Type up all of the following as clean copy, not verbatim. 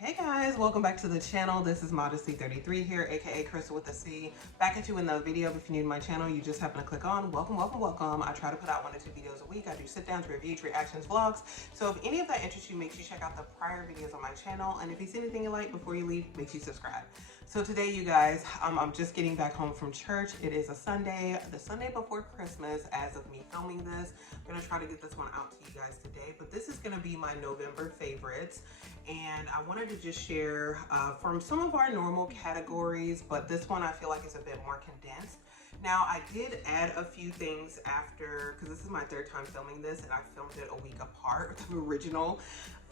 Hey guys, welcome back to the channel. This is Modesty33 here, aka Crystal with a C. Back at you in the video. If you're new to my channel, you just happen to click on. Welcome. I try to put out 1 to 2 videos a week. I do sit downs, reviews, reactions, vlogs. So if any of that interests you, make sure you check out the prior videos on my channel. And if you see anything you like before you leave, make sure you subscribe. So today, you guys, I'm just getting back home from church. It is a Sunday, the Sunday before Christmas. As of me filming this, I'm gonna try to get this one out to you guys today. But this is gonna be my November favorites. And I wanted to just share from some of our normal categories, but this one I feel like is a bit more condensed. Now, I did add a few things after, because this is my 3rd time filming this, and I filmed it a week apart with the original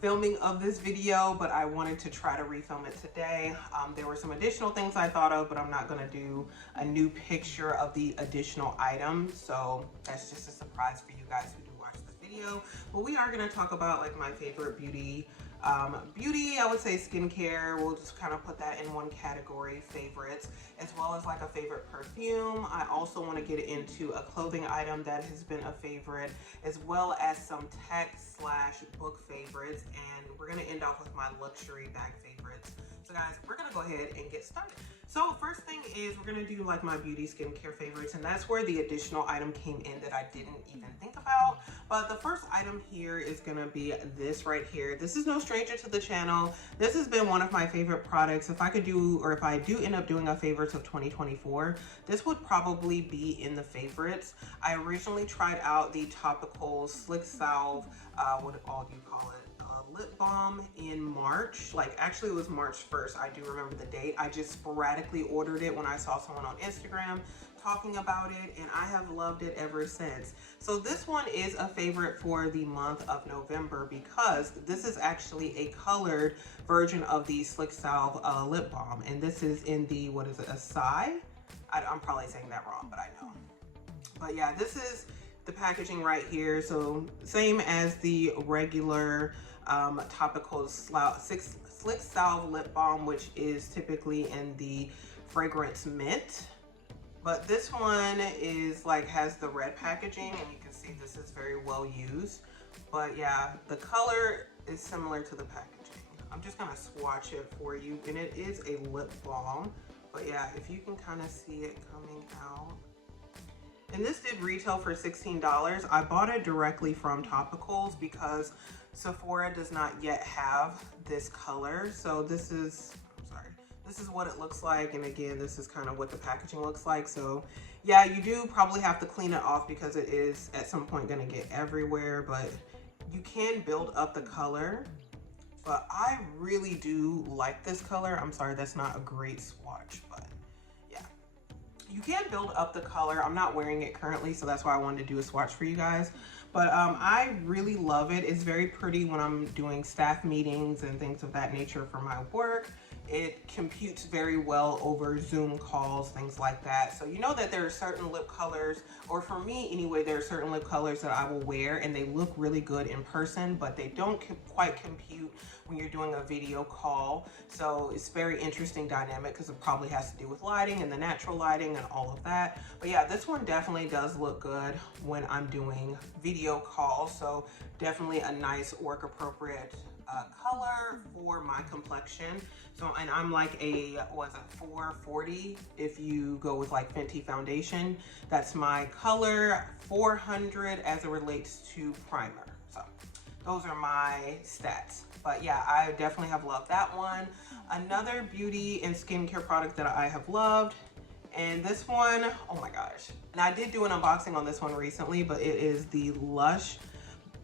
filming of this video, but I wanted to try to refilm it today. There were some additional things I thought of, but I'm not gonna do a new picture of the additional items, so that's just a surprise for you guys who do watch this video. But we are gonna talk about like my favorite beauty, I would say skincare. We'll just kind of put that in one category, favorites, as well as like a favorite perfume. I also want to get into a clothing item that has been a favorite, as well as some tech/book favorites, and we're going to end off with my luxury bag favorites. So guys, we're going to go ahead and get started. So first thing is we're going to do like my beauty skincare favorites, and that's where the additional item came in that I didn't even think about. But the first item here is going to be this right here. This is no stranger to the channel. This has been one of my favorite products. If I could do, or if I do end up doing a favorites of 2024, this would probably be in the favorites. I originally tried out the topical Slick Salve, what all do you call it? Lip balm in March. Like, actually it was March 1st. I do remember the date. I just sporadically ordered it when I saw someone on Instagram talking about it, and I have loved it ever since. So this one is a favorite for the month of November because this is actually a colored version of the Slick Salve lip balm, and this is in the, what is it, Acai? I'm probably saying that wrong, but I know. But yeah, this is the packaging right here. So same as the regular topical Slick Salve lip balm, which is typically in the fragrance mint. But this one is like, has the red packaging, and you can see this is very well used. But yeah, the color is similar to the packaging. I'm just gonna swatch it for you, and it is a lip balm. But yeah, if you can kind of see it coming out. And this did retail for $16. I bought it directly from Topicals because Sephora does not yet have this color. So this is, this is what it looks like. And again, this is kind of what the packaging looks like. So yeah, you do probably have to clean it off because it is at some point going to get everywhere, but you can build up the color. But I really do like this color. I'm sorry, that's not a great swatch, but yeah, you can build up the color. I'm not wearing it currently, so that's why I wanted to do a swatch for you guys. But I really love it. It's very pretty when I'm doing staff meetings and things of that nature for my work. It computes very well over Zoom calls, things like that. So you know that there are certain lip colors, or for me anyway, there are certain lip colors that I will wear and they look really good in person, but they don't quite compute when you're doing a video call. So it's very interesting dynamic because it probably has to do with lighting and the natural lighting and all of that. But yeah, this one definitely does look good when I'm doing video calls. So definitely a nice work appropriate color for my complexion. So, and I'm like a, what is it, 440 if you go with like Fenty foundation. That's my color, 400 as it relates to primer. So those are my stats. But yeah, I definitely have loved that one. Another beauty and skincare product that I have loved, and this one, oh my gosh. And I did do an unboxing on this one recently, but it is the Lush.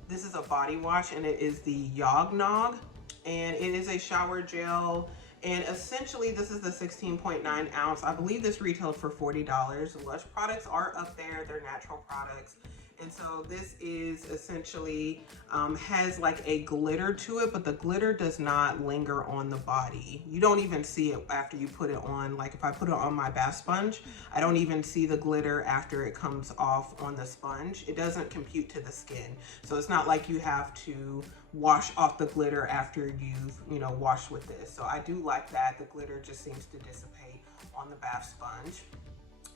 This is a body wash, and it is the Yognog, and it is a shower gel. And essentially, this is the 16.9 ounce. I believe this retailed for $40. Lush products are up there. They're natural products. And so this is essentially, has like a glitter to it, but the glitter does not linger on the body. You don't even see it after you put it on. Like if I put it on my bath sponge, I don't even see the glitter after it comes off on the sponge. It doesn't compute to the skin. So it's not like you have to wash off the glitter after you've, washed with this. So I do like that. The glitter just seems to dissipate on the bath sponge.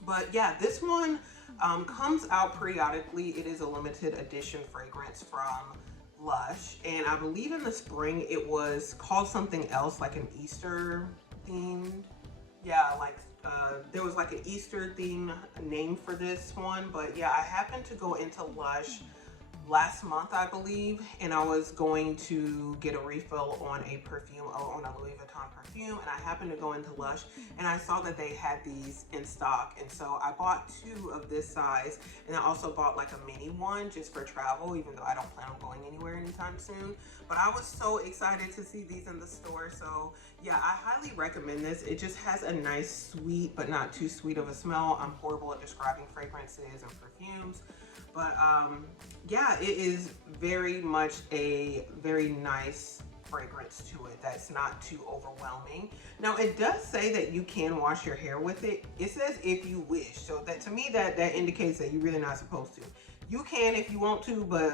But yeah, this one comes out periodically. It is a limited edition fragrance from Lush, and I believe in the spring it was called something else, like an Easter themed. Yeah, like there was like an Easter theme name for this one, but yeah, I happened to go into Lush last month, I believe, and I was going to get a refill on a perfume, on a Louis Vuitton perfume, and I happened to go into Lush and I saw that they had these in stock, and so I bought 2 of this size, and I also bought like a mini one just for travel, even though I don't plan on going anywhere anytime soon. But I was so excited to see these in the store, so yeah, I highly recommend this. It just has a nice sweet but not too sweet of a smell. I'm horrible at describing fragrances and perfumes, but yeah, it is very much a very nice fragrance to it that's not too overwhelming. Now it does say that you can wash your hair with it. It says if you wish, so that to me that indicates that you're really not supposed to. You can if you want to, but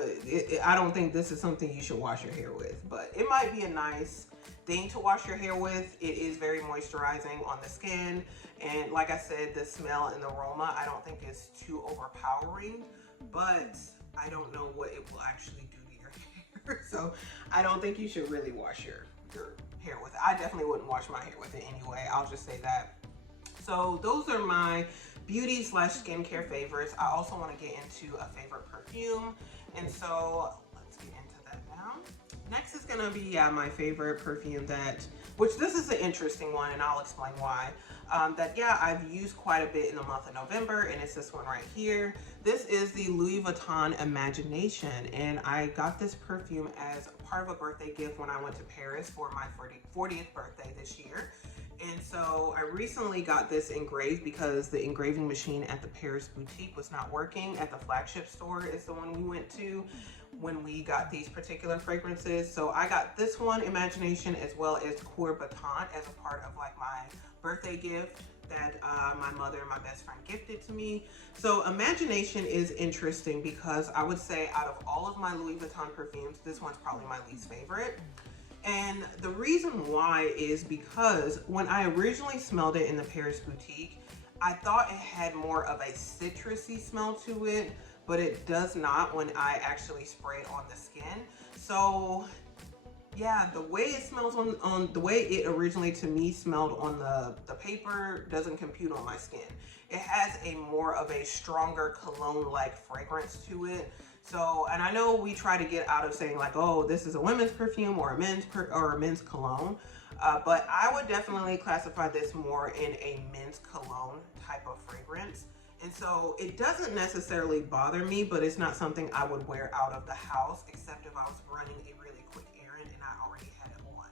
I don't think this is something you should wash your hair with, but it might be a nice thing to wash your hair with. It is very moisturizing on the skin, and like I said, the smell and the aroma I don't think is too overpowering, but I don't know what it will actually do to your hair. So I don't think you should really wash your hair with it. I definitely wouldn't wash my hair with it anyway. I'll just say that. So those are my beauty / skincare favorites. I also want to get into a favorite perfume. And so let's get into that now. Next is gonna be my favorite perfume, which this is an interesting one, and I'll explain why. That I've used quite a bit in the month of November, and it's this one right here. This is the Louis Vuitton Imagination, and I got this perfume as part of a birthday gift when I went to Paris for my 40th birthday this year. And so I recently got this engraved because the engraving machine at the Paris boutique was not working. At the flagship store is the one we went to when we got these particular fragrances. So I got this one, Imagination, as well as Coeur Battant, as a part of like my birthday gift that my mother and my best friend gifted to me. So Imagination is interesting because I would say out of all of my Louis Vuitton perfumes, this one's probably my least favorite. And the reason why is because when I originally smelled it in the Paris boutique, I thought it had more of a citrusy smell to it, but it does not when I actually spray it on the skin. So yeah, the way it smells on the way it originally to me smelled on the paper doesn't compute on my skin. It has a more of a stronger cologne-like fragrance to it. So, and I know we try to get out of saying like, oh, this is a women's perfume or a men's cologne, but I would definitely classify this more in a men's cologne type of fragrance. And so it doesn't necessarily bother me, but it's not something I would wear out of the house, except if I was running a really quick errand and I already had it on.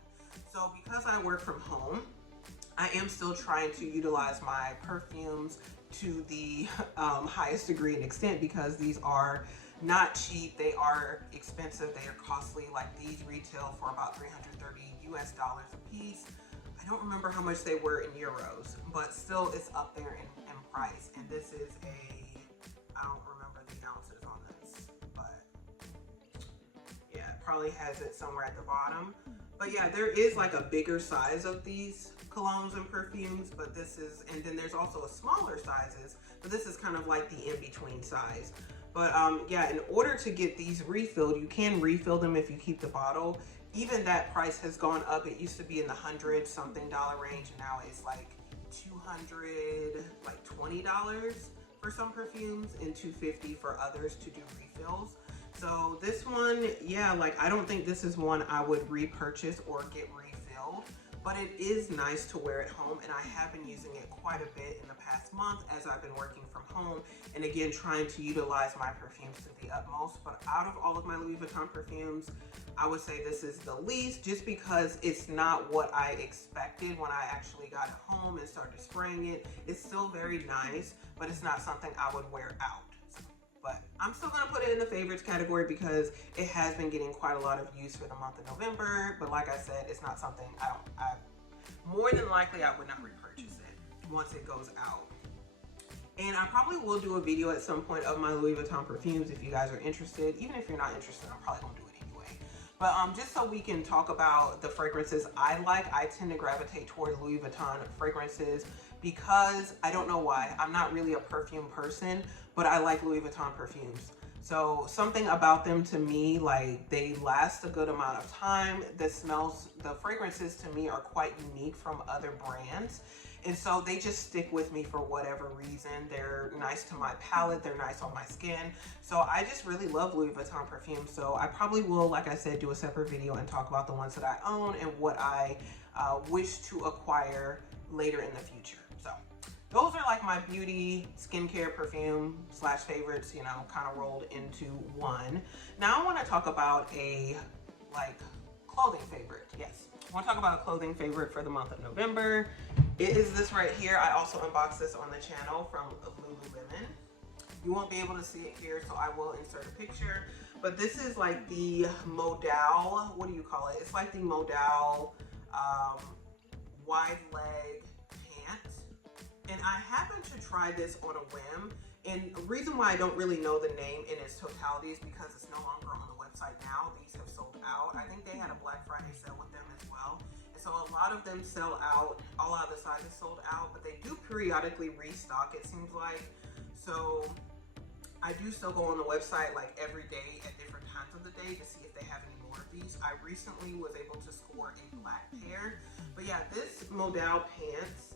So because I work from home, I am still trying to utilize my perfumes to the highest degree and extent, because these are not cheap. They are expensive. They are costly. Like these retail for about $330 a piece. I don't remember how much they were in euros, but still it's up there in price. And this is I don't remember the ounces on this, but yeah, it probably has it somewhere at the bottom. But yeah, there is like a bigger size of these colognes and perfumes, but this is, and then there's also a smaller sizes, but this is kind of like the in-between size. But yeah, in order to get these refilled, you can refill them if you keep the bottle. Even that price has gone up. It used to be in the $100-something range, and now it's like $220 for some perfumes and $250 for others to do refills. So this one, yeah, like I don't think this is one I would repurchase or get refilled, but it is nice to wear at home, and I have been using it quite a bit in the past month as I've been working from home, and again trying to utilize my perfumes to the utmost. But out of all of my Louis Vuitton perfumes, I would say this is the least, just because it's not what I expected when I actually got it home and started spraying it. It's still very nice, but it's not something I would wear out. But I'm still gonna put it in the favorites category because it has been getting quite a lot of use for the month of November. But like I said, it's not something I more than likely I would not repurchase it once it goes out. And I probably will do a video at some point of my Louis Vuitton perfumes if you guys are interested. Even if you're not interested, I'm probably gonna do it anyway. But just so we can talk about the fragrances I like, I tend to gravitate toward Louis Vuitton fragrances because I don't know why. I'm not really a perfume person, but I like Louis Vuitton perfumes. So something about them to me, like they last a good amount of time. The smells, the fragrances to me are quite unique from other brands. And so they just stick with me for whatever reason. They're nice to my palate, they're nice on my skin. So I just really love Louis Vuitton perfume. So I probably will, like I said, do a separate video and talk about the ones that I own and what I wish to acquire later in the future. So those are like my beauty, skincare, perfume slash favorites, you know, kind of rolled into one. Now I want to talk about a like clothing favorite. Yes, I want to talk about a clothing favorite for the month of November. It is this right here. I also unboxed this on the channel from Lululemon. You won't be able to see it here, so I will insert a picture. But this is like the modal, what do you call it? It's like the modal wide leg pants. And I happened to try this on a whim. And the reason why I don't really know the name in its totality is because it's no longer on the website now. These have sold out. I think they had a Black Friday sale with them as well. And so a lot of them sell out. All other sizes sold out, but they do periodically restock, it seems like. So I do still go on the website like every day at different times of the day to see if they have any more of these. I recently was able to score a black pair. But yeah, this modal pants,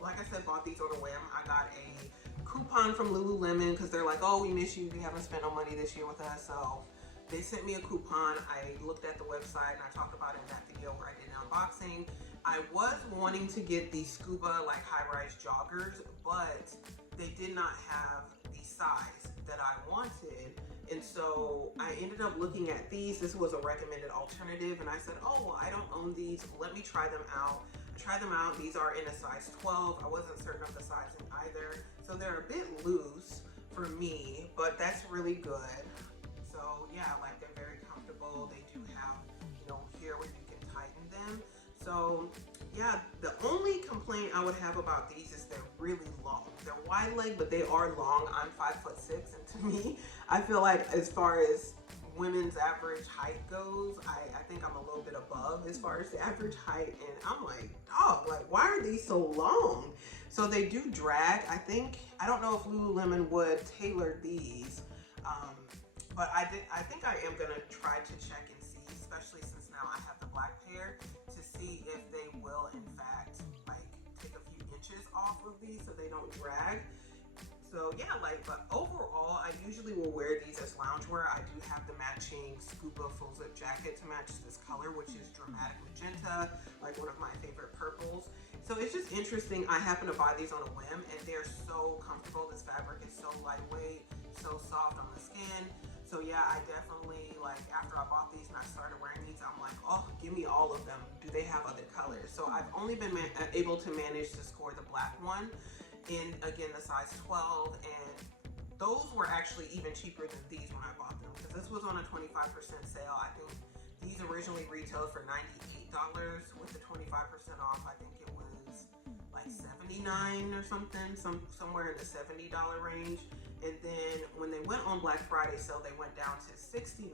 like I said, bought these on a whim. I got a coupon from Lululemon because they're like, oh, we miss you. You haven't spent no money this year with us. So they sent me a coupon. I looked at the website and I talked about it in that video where I did an unboxing. I was wanting to get the scuba like high-rise joggers, but they did not have the size that I wanted. And so I ended up looking at these. This was a recommended alternative. And I said, oh, well, I don't own these. Let me try them out. I tried them out. These are in a size 12. I wasn't certain of the sizing either. So they're a bit loose for me, but that's really good. So yeah, like they're very comfortable. They do have, you know, here where you can tighten them. So yeah, the only complaint I would have about these is they're really long. They're wide leg, but they are long. I'm 5'6", and to me, I feel like as far as women's average height goes, I think I'm a little bit above as far as the average height. And I'm like, dog, like why are these so long? So they do drag. I don't know if Lululemon would tailor these, but I think I am gonna try to check and see, especially since now I have the black pair, to see if they will in fact like take a few inches off of these so they don't drag. So yeah, like, but overall, I usually will wear these as loungewear. I do have the matching scuba full zip jacket to match this color, which is dramatic magenta, like one of my favorite purples. So it's just interesting. I happen to buy these on a whim and they're so comfortable. This fabric is so lightweight, so soft on the skin. So yeah, I definitely, like, after I bought these and I started wearing these, I'm like, oh, give me all of them. Do they have other colors? So I've only been able to manage to score the black one in, again, the size 12. And those were actually even cheaper than these when I bought them, because this was on a 25% sale. I think these originally retailed for $98 with the 25% off. I think it was like $79 or something, somewhere in the $70 range. And then when they went on Black Friday sale, they went down to $69.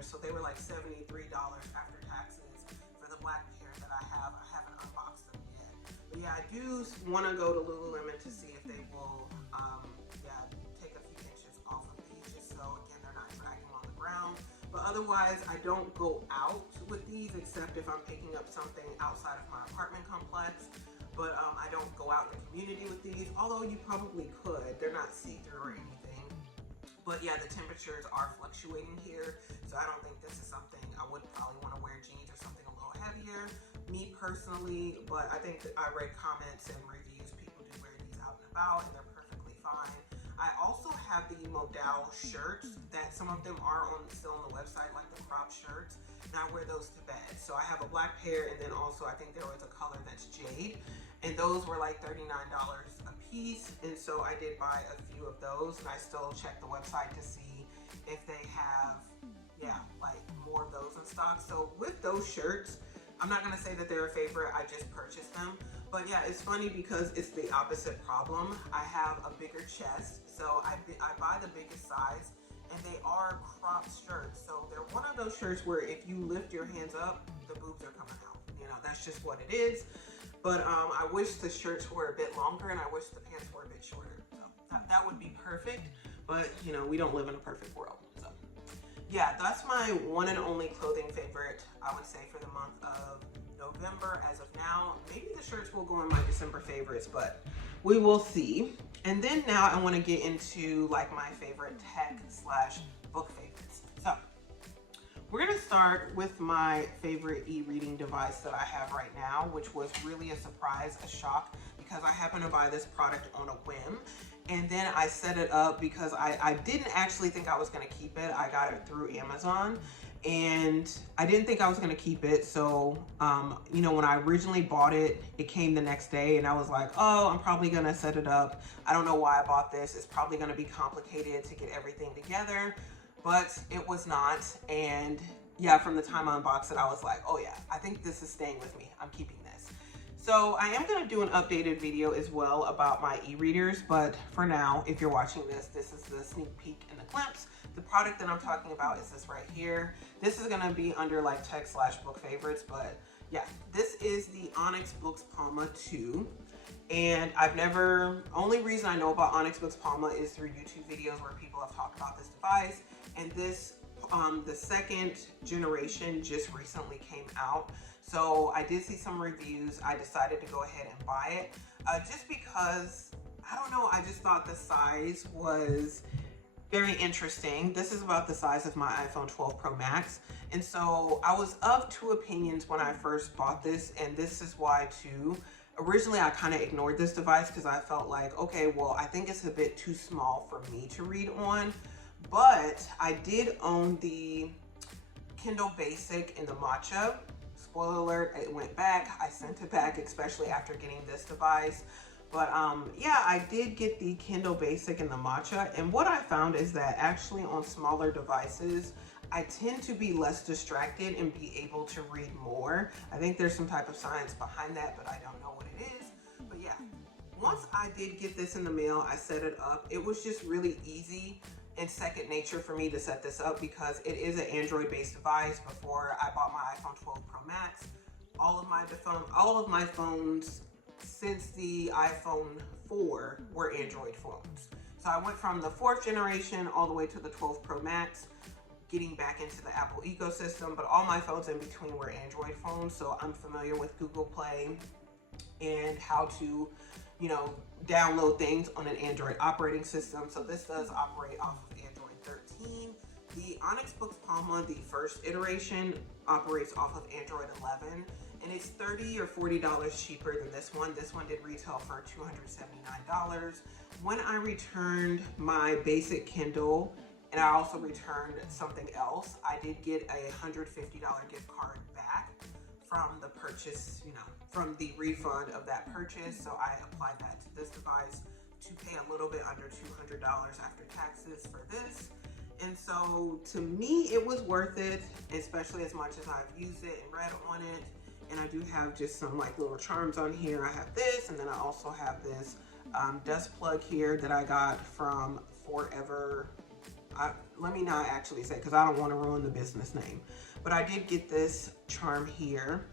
So they were like $73 after taxes for the black pair that I have. I haven't unboxed them yet. But yeah, I do want to go to Lululemon to see if they will, take a few inches off of these, just so, again, they're not dragging on the ground. But otherwise, I don't go out with these except if I'm picking up something outside of my apartment complex. But I don't go out in the community with these, although you probably could. They're not see-through or anything. But yeah, the temperatures are fluctuating here, so I don't think this is something I would probably want to wear jeans or something a little heavier, me personally. But I think that I read comments and reviews, people do wear these out and about, and they're perfectly fine. I also have the modal shirts that some of them are still on the website, like the crop shirts, and I wear those to bed. So I have a black pair, and then also I think there was a color that's jade, and those were like $39 a piece. And so I did buy a few of those, and I still check the website to see if they have, like more of those in stock. So with those shirts, I'm not gonna say that they're a favorite, I just purchased them. But yeah, it's funny because it's the opposite problem. I have a bigger chest, so I buy the biggest size, and they are cropped shirts. So they're one of those shirts where if you lift your hands up, the boobs are coming out. You know, that's just what it is. But I wish the shirts were a bit longer, and I wish the pants were a bit shorter. So that would be perfect. but you know, we don't live in a perfect world. So yeah, that's my one and only clothing favorite, I would say, for the month of November as of now. Maybe the shirts will go in my December favorites, but we will see. And then now I want to get into like my favorite tech slash book favorites. So we're going to start with my favorite e-reading device that I have right now, which was really a surprise, a shock, because I happened to buy this product on a whim. And then I set it up because I didn't actually think I was going to keep it. I got it through Amazon and I didn't think I was going to keep it. So, you know, when I originally bought it, it came the next day and I was like, oh, I'm probably going to set it up. I don't know why I bought this. It's probably going to be complicated to get everything together, but it was not. And yeah, from the time I unboxed it, I was like, oh yeah, I think this is staying with me. I'm keeping this. So I am going to do an updated video as well about my e-readers, but for now, if you're watching this, this is the sneak peek and the glimpse. The product that I'm talking about is this right here. This is going to be under like tech slash book favorites, but yeah, this is the Onyx Books Palma 2. And only reason I know about Onyx Books Palma is through YouTube videos where people have talked about this device. And this, the second generation just recently came out. So I did see some reviews. I decided to go ahead and buy it just because, I don't know, I just thought the size was very interesting. This is about the size of my iPhone 12 Pro Max. And so I was of two opinions when I first bought this, and this is why too. Originally, I kind of ignored this device because I felt like, okay, well, I think it's a bit too small for me to read on. But I did own the Kindle Basic and the Matcha. Spoiler alert, it went back. I sent it back, especially after getting this device. But yeah, I did get the Kindle Basic and the Matcha. And what I found is that actually on smaller devices, I tend to be less distracted and be able to read more. I think there's some type of science behind that, but I don't know what it is. But yeah, once I did get this in the mail, I set it up. It was just really easy and second nature for me to set this up because it is an Android-based device. Before I bought my iPhone 12 Pro Max, all of my phones since the iPhone 4 were Android phones. So I went from the 4th generation all the way to the 12 Pro Max, getting back into the Apple ecosystem, but all my phones in between were Android phones. So I'm familiar with Google Play and how to, you know, download things on an Android operating system. So this does operate off of Android 13. The Onyx Books Palma, the first iteration, operates off of Android 11, and it's $30 or $40 cheaper than this one. This one did retail for $279. When I returned my basic Kindle, and I also returned something else, I did get a $150 gift card back from the purchase, you know, from the refund of that purchase. So I applied that to this device to pay a little bit under $200 after taxes for this. And so to me, it was worth it, especially as much as I've used it and read on it. And I do have just some like little charms on here. I have this, and then I also have this dust plug here that I got from Forever. Let me not actually say, because I don't want to ruin the business name, but I did get this charm here.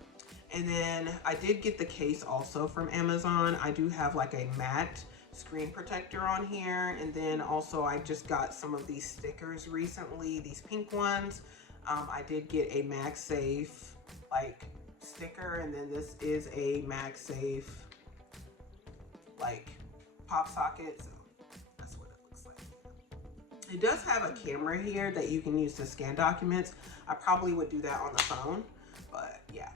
And then I did get the case also from Amazon. I do have like a matte screen protector on here. And then also I just got some of these stickers recently, these pink ones. I did get a MagSafe like sticker, and then this is a MagSafe like pop socket. So that's what it looks like. It does have a camera here that you can use to scan documents. I probably would do that on the phone, but yeah.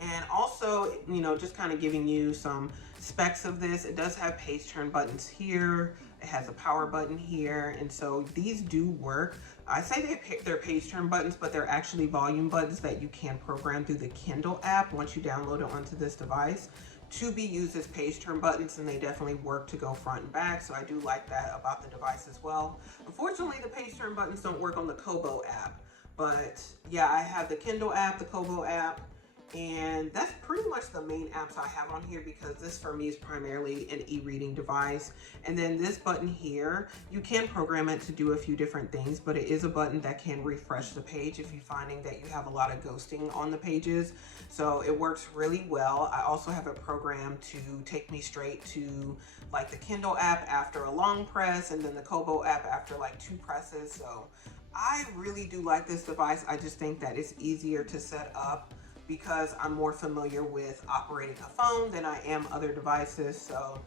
And also, you know, just kind of giving you some specs of this. It does have page turn buttons here. It has a power button here. And so these do work. I say they're page turn buttons, but they're actually volume buttons that you can program through the Kindle app once you download it onto this device to be used as page turn buttons, and they definitely work to go front and back. So I do like that about the device as well. Unfortunately, the page turn buttons don't work on the Kobo app, but yeah, I have the Kindle app, the Kobo app, and that's pretty pretty much the main apps I have on here, because this for me is primarily an e-reading device. And then this button here, you can program it to do a few different things, but it is a button that can refresh the page if you're finding that you have a lot of ghosting on the pages. So it works really well. I also have it programmed to take me straight to like the Kindle app after a long press, and then the Kobo app after like 2 presses. So I really do like this device. I just think that it's easier to set up because I'm more familiar with operating a phone than I am other devices. So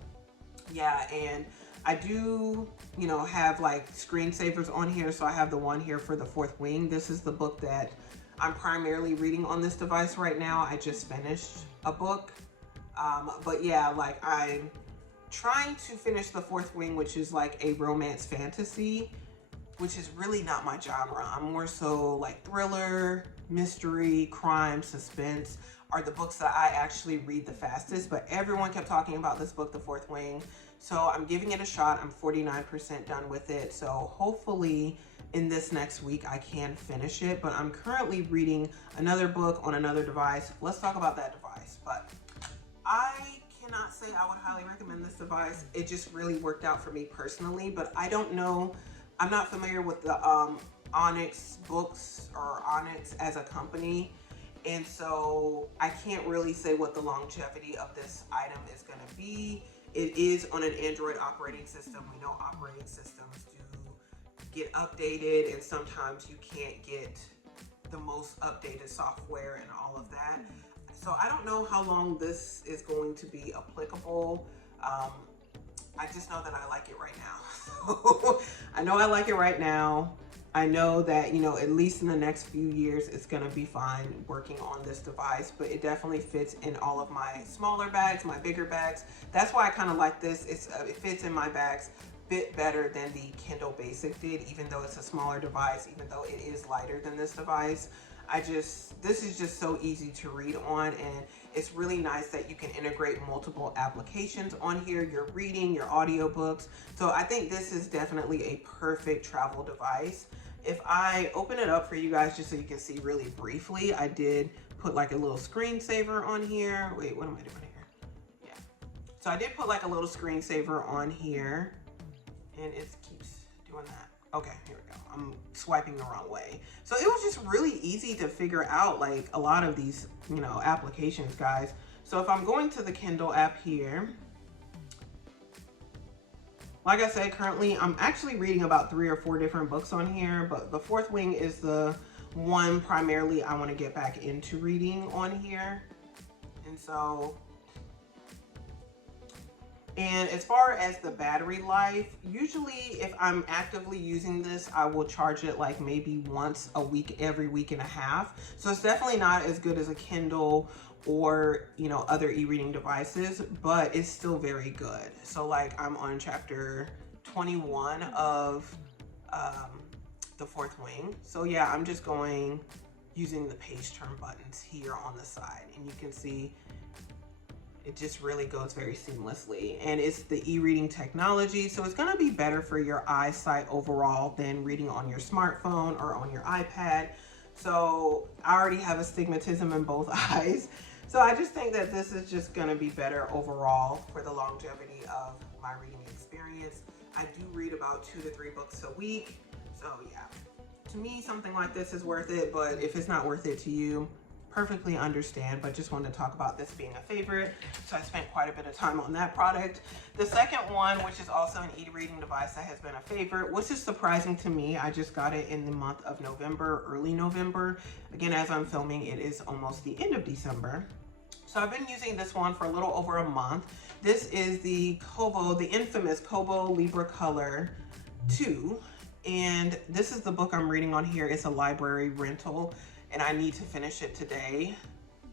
yeah, and I do, you know, have like screensavers on here. So I have the one here for The Fourth Wing. This is the book that I'm primarily reading on this device right now. I just finished a book. But yeah, like I'm trying to finish The Fourth Wing, which is like a romance fantasy, which is really not my genre. I'm more so like thriller, mystery, crime, suspense are the books that I actually read the fastest. But everyone kept talking about this book, The Fourth Wing. So I'm giving it a shot. I'm 49% done with it. So hopefully in this next week I can finish it. But I'm currently reading another book on another device. Let's talk about that device. But I cannot say I would highly recommend this device. It just really worked out for me personally, but I don't know. I'm not familiar with the Onyx books or Onyx as a company. And so I can't really say what the longevity of this item is going to be. It is on an Android operating system. We know operating systems do get updated, and sometimes you can't get the most updated software and all of that. So I don't know how long this is going to be applicable. I just know that I like it right now. I know I like it right now. I know that, you know, at least in the next few years, it's going to be fine working on this device, but it definitely fits in all of my smaller bags, my bigger bags. That's why I kind of like this. It fits in my bags a bit better than the Kindle Basic did, even though it's a smaller device, even though it is lighter than this device. This is just so easy to read on, and it's really nice that you can integrate multiple applications on here, your reading, your audiobooks. So I think this is definitely a perfect travel device. If I open it up for you guys just so you can see really briefly, I did put like a little screensaver on here. Wait, what am I doing here? Yeah. So I did put like a little screensaver on here, and it keeps doing that. Okay, here we go. I'm swiping the wrong way. So it was just really easy to figure out like a lot of these, you know, applications, guys. So if I'm going to the Kindle app here, like I said, currently I'm actually reading about 3 or 4 different books on here, but The Fourth Wing is the one primarily I want to get back into reading on here. And so, and as far as the battery life, usually if I'm actively using this, I will charge it like maybe once a week, every week and a half. So it's definitely not as good as a Kindle or, you know, other e-reading devices, but it's still very good. So like I'm on chapter 21 of The Fourth Wing. So yeah, I'm just using the page turn buttons here on the side, and you can see it just really goes very seamlessly. And it's the e-reading technology, so it's gonna be better for your eyesight overall than reading on your smartphone or on your iPad. So I already have astigmatism in both eyes. So I just think that this is just gonna be better overall for the longevity of my reading experience. I do read about 2 to 3 books a week. So yeah, to me, something like this is worth it, but if it's not worth it to you, perfectly understand, but just wanted to talk about this being a favorite. So I spent quite a bit of time on that product. The second one, which is also an e-reading device that has been a favorite, which is surprising to me. I just got it in the month of November, early November. Again, as I'm filming, it is almost the end of December. So I've been using this one for a little over a month. This is the Kobo, the infamous Kobo Libra Color 2. And this is the book I'm reading on here. It's a library rental, and I need to finish it today.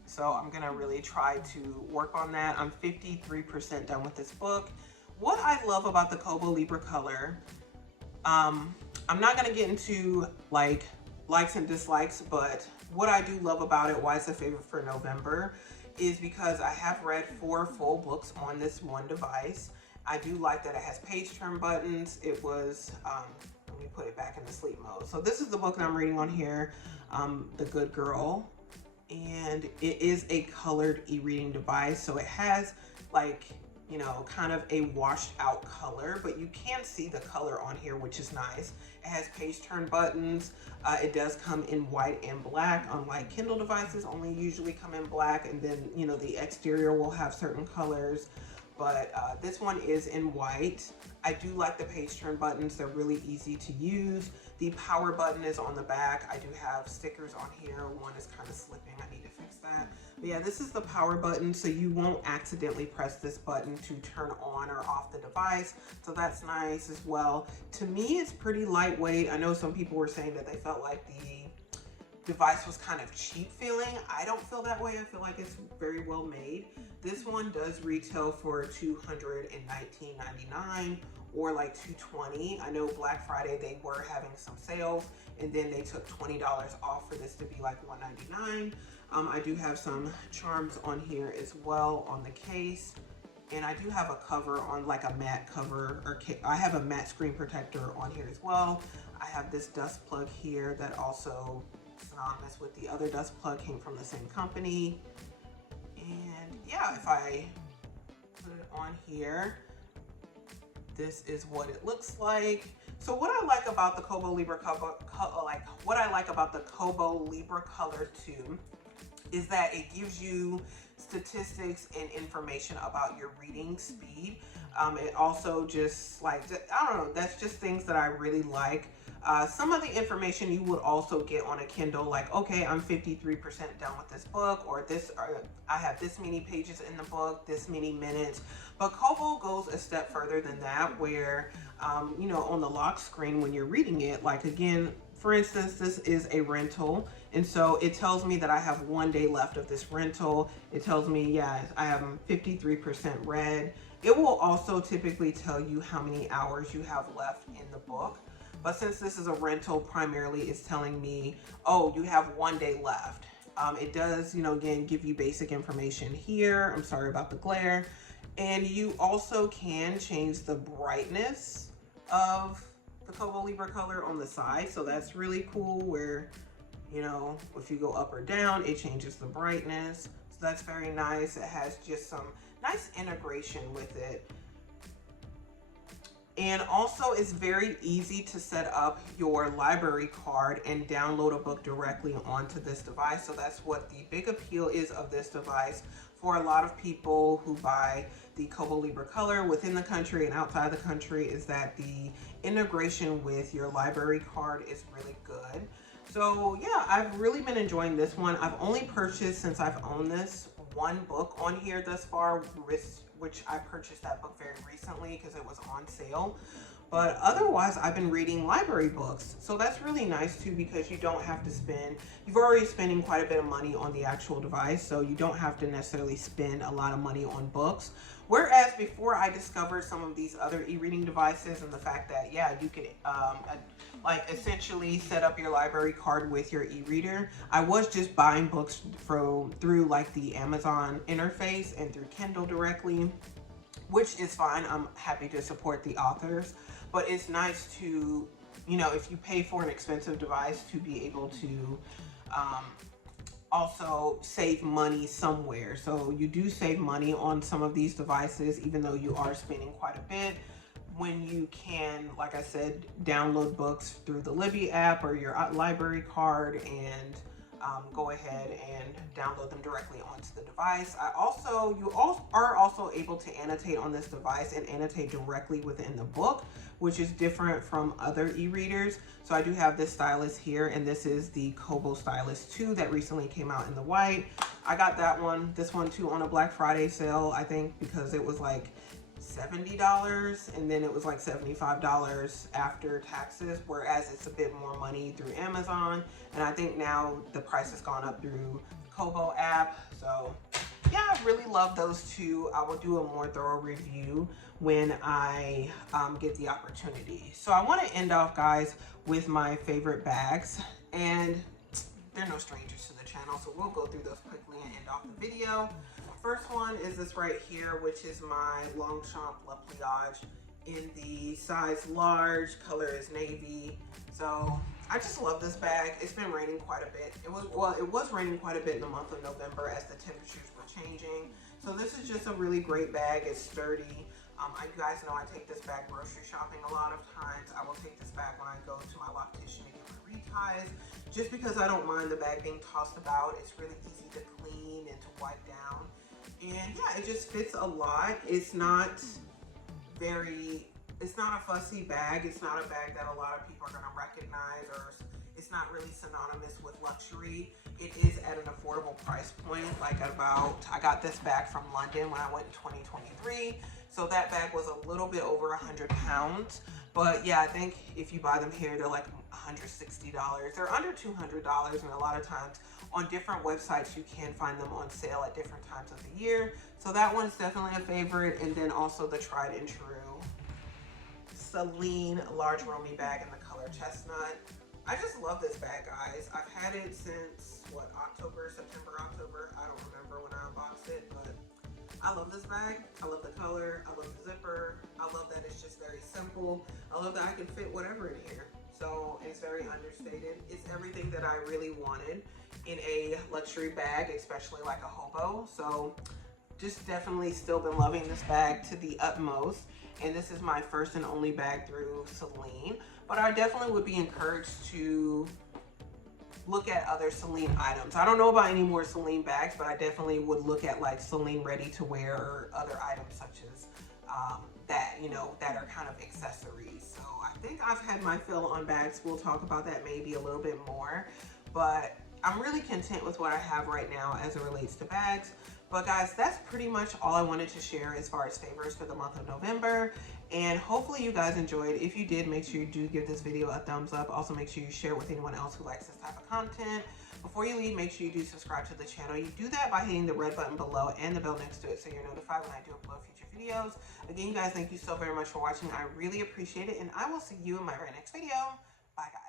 So I'm gonna really try to work on that. I'm 53% done with this book. What I love about the Kobo Libra Color, I'm not gonna get into like likes and dislikes, but what I do love about it, why it's a favorite for November, is because I have read 4 full books on this one device. I do like that it has page turn buttons. It was, let me put it back in the sleep mode. So this is the book that I'm reading on here, The Good Girl. and it is a colored e-reading device. So it has like, you know, kind of a washed out color, but you can see the color on here, which is nice. It has page turn buttons. It does come in white and black, unlike Kindle devices only usually come in black, and then, you know, the exterior will have certain colors. But this one is in white. I do like the page turn buttons. They're really easy to use. The power button is on the back. I do have stickers on here. One is kind of slipping. I need to fix that. But yeah, this is the power button, so you won't accidentally press this button to turn on or off the device. So that's nice as well. To me, it's pretty lightweight. I know some people were saying that they felt like the device was kind of cheap feeling. I don't feel that way. I feel like it's very well made. This one does retail for $219.99 or like $220. I know Black Friday they were having some sales, and then they took $20 off for this to be like $199. I do have some charms on here as well on the case, and I do have a cover on, like a matte cover, or I have a matte screen protector on here as well. I have this dust plug here that also synonymous with the other dust plug, came from the same company. And yeah, if I put it on here, this is what it looks like. So what I like about the Kobo Libra Color, Color 2 is that it gives you statistics and information about your reading speed. It also just like, I don't know, that's just things that I really like. Some of the information you would also get on a Kindle, like, okay, I'm 53% done with this book, or I have this many pages in the book, this many minutes. But Kobo goes a step further than that, where, you know, on the lock screen when you're reading it, like again, for instance, this is a rental, and so it tells me that I have 1 day left of this rental. It tells me, yeah, I have 53% read. It will also typically tell you how many hours you have left in the book. But since this is a rental, primarily it's telling me, oh, you have 1 day left. It does, you know, again, give you basic information here. I'm sorry about the glare. And you also can change the brightness of the Kobo Libra Color on the side. So that's really cool, where, you know, if you go up or down, it changes the brightness. So that's very nice. It has just some nice integration with it. And also it's very easy to set up your library card and download a book directly onto this device. So that's what the big appeal is of this device for a lot of people who buy the Kobo Libra Color within the country and outside the country, is that the integration with your library card is really good. So yeah, I've really been enjoying this one. I've only purchased, since I've owned this, one book on here thus far, which I purchased that book very recently because it was on sale. But otherwise, I've been reading library books. So that's really nice too, because you don't have to spend, you've already spending quite a bit of money on the actual device, so you don't have to necessarily spend a lot of money on books. Whereas before I discovered some of these other e-reading devices, and the fact that, yeah, you could like essentially set up your library card with your e-reader. I was just buying books through like the Amazon interface and through Kindle directly, which is fine. I'm happy to support the authors, but it's nice to, you know, if you pay for an expensive device, to be able to also save money somewhere. So you do save money on some of these devices, even though you are spending quite a bit, when you can, like I said, download books through the Libby app or your library card, and go ahead and download them directly onto the device. You are also able to annotate on this device and annotate directly within the book, which is different from other e-readers. So I do have this stylus here, and this is the Kobo Stylus 2 that recently came out in the white. I got this one too on a Black Friday sale, I think, because it was like $70, and then it was like $75 after taxes, whereas it's a bit more money through Amazon, and I think now the price has gone up through the Kobo app. So yeah, I really love those two. I will do a more thorough review when I get the opportunity. So I want to end off, guys, with my favorite bags, and they're no strangers to the channel, so we'll go through those quickly and end off the video. First one is this right here, which is my Longchamp Le Pliage in the size large. Color is navy. So I just love this bag. It's been raining quite a bit. It was raining quite a bit in the month of November as the temperatures were changing. So this is just a really great bag. It's sturdy. You guys know I take this bag grocery shopping a lot of times. I will take this bag when I go to my loctician to get my reties, just because I don't mind the bag being tossed about. It's really easy to clean and to wipe down. And yeah, it just fits a lot. It's not a fussy bag. It's not a bag that a lot of people are gonna recognize, or it's not really synonymous with luxury. It is at an affordable price point. I got this bag from London when I went in 2023. So that bag was a little bit over 100 pounds. But yeah, I think if you buy them here, they're like $160. They're under $200, and a lot of times on different websites, you can find them on sale at different times of the year. So that one's definitely a favorite. And then also the tried and true Celine large roomy bag in the color chestnut. I just love this bag, guys. I've had it since September, October. I don't remember when I unboxed it, but I love this bag. I love the color. I love the zipper. I love that it's just very simple. I love that I can fit whatever in here. So it's very understated. It's everything that I really wanted in a luxury bag, especially like a hobo. So just definitely still been loving this bag to the utmost. And this is my first and only bag through Celine. But I definitely would be encouraged to look at other Celine items. I don't know about any more Celine bags, but I definitely would look at like Celine ready to wear or other items such as that are kind of accessories. So I think I've had my fill on bags. We'll talk about that maybe a little bit more, but I'm really content with what I have right now as it relates to bags. But guys, that's pretty much all I wanted to share as far as favors for the month of November. And hopefully you guys enjoyed. If you did, make sure you do give this video a thumbs up. Also, make sure you share with anyone else who likes this type of content. Before you leave, make sure you do subscribe to the channel. You do that by hitting the red button below and the bell next to it so you're notified when I do upload future videos. Again, you guys, thank you so very much for watching. I really appreciate it, and I will see you in my very next video. Bye, guys.